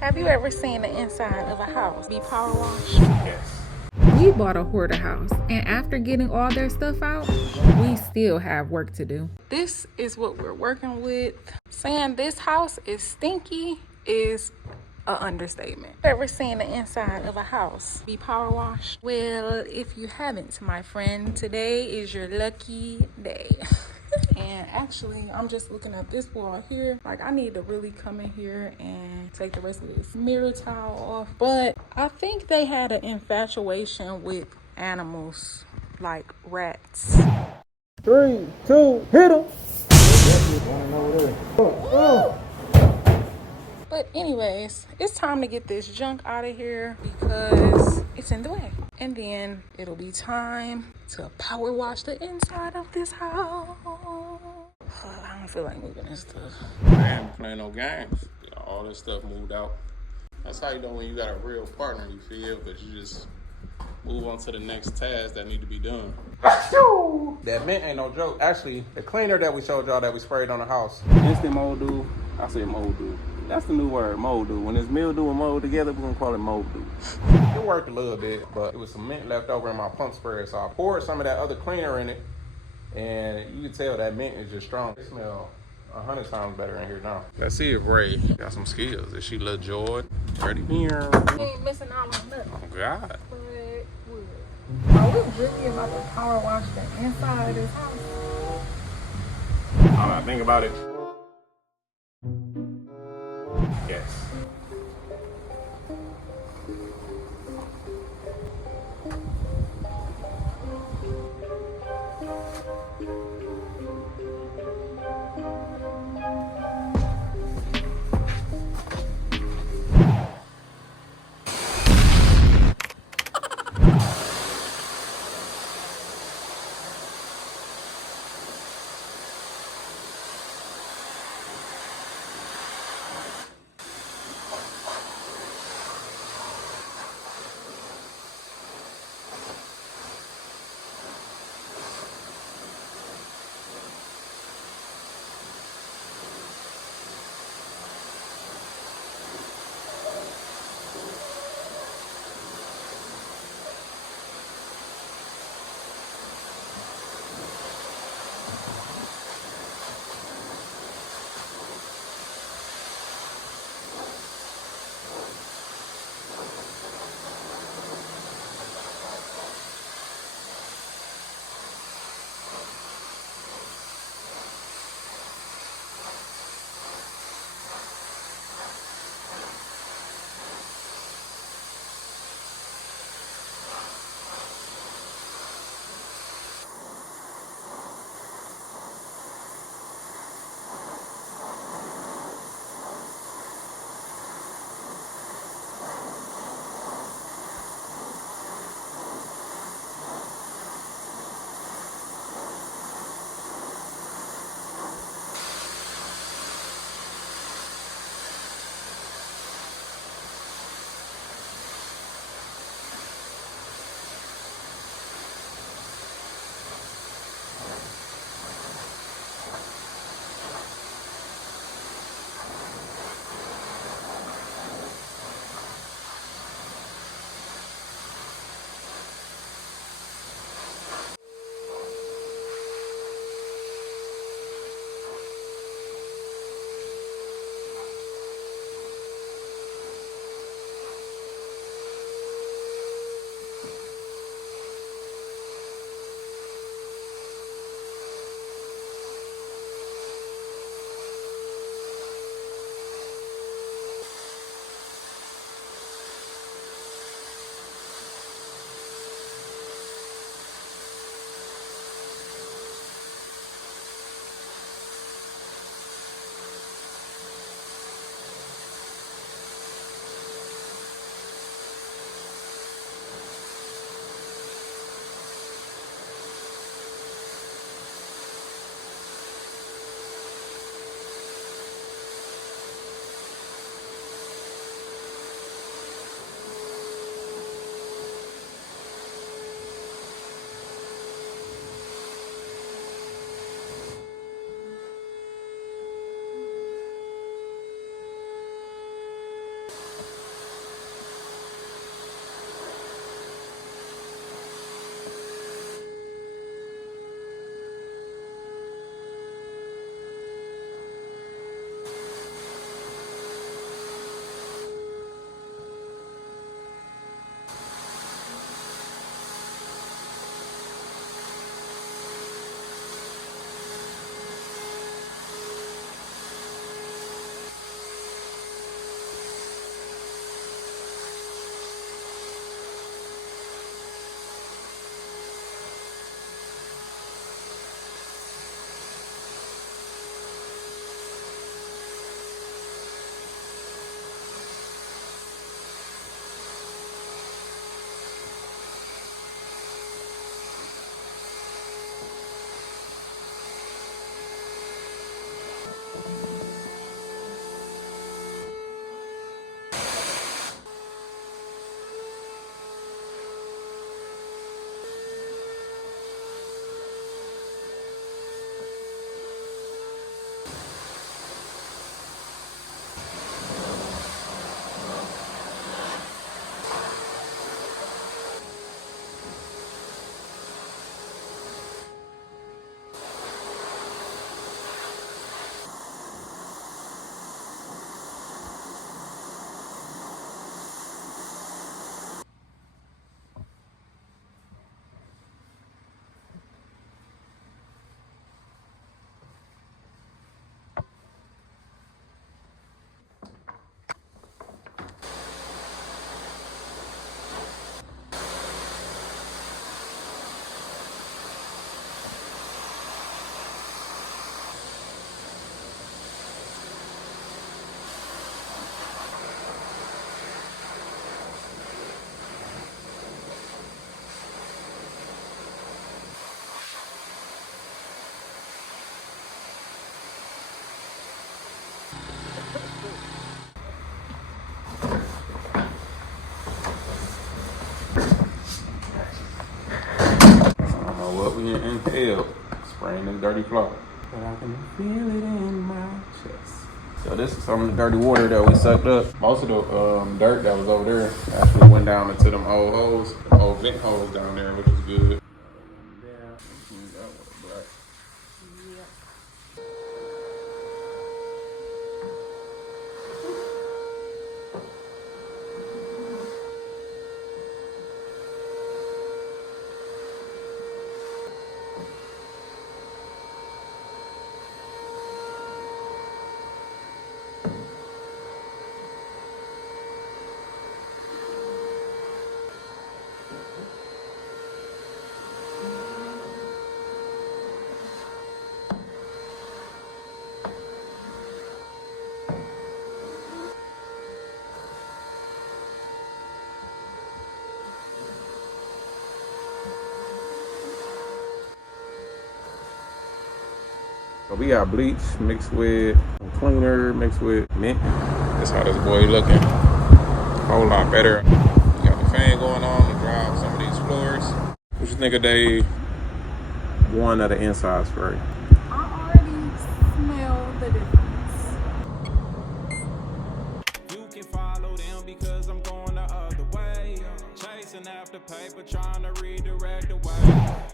Have you ever seen the inside of a house be power washed? Yes. We bought a hoarder house, and after getting all their stuff out, we still have work to do. This is what we're working with. Saying this house is stinky is an understatement. Ever seen the inside of a house be power washed? Well, if you haven't, my friend, today is your lucky day. And actually, I'm just looking at this wall here. Like, I need to really come in here and take the rest of this mirror tile off. But I think they had an infatuation with animals, like rats. 3, 2, hit him. But anyways, it's time to get this junk out of here because it's in the way. And then it'll be time to power wash the inside of this house. I don't feel like moving this stuff. Man, playing no games. All this stuff moved out. That's how you know when you got a real partner, you feel, but you just move on to the next task that need to be done. That mint ain't no joke. Actually, the cleaner that we showed y'all that we sprayed on the house. Instant mildew. I say mildew. That's the new word, mildew. When it's mildew and mold together, we're gonna call it mildew. It worked a little bit, but it was some mint left over in my pump sprayer, so I poured some of that other cleaner in it, and you can tell that mint is just strong. It smells 100 times better in here now. Let's see if Ray got some skills. Is she little Jordan? Ready? You ain't missing out on nothing. Oh, God. But what? Are we really about to power wash the inside of this house? All right, think about it. Yes. We inhale, spraying this dirty floor. But I can feel it in my chest. So this is some of the dirty water that we sucked up. Most of the dirt that was over there actually went down into them old holes, them old vent holes down there, which is good. So we got bleach mixed with cleaner, mixed with mint. That's how this boy looking. A whole lot better. We got the fan going on to dry off some of these floors. What you think of day one of the inside spray? I already smell the difference. You can follow them because I'm going the other way. Chasing after paper, trying to redirect the way.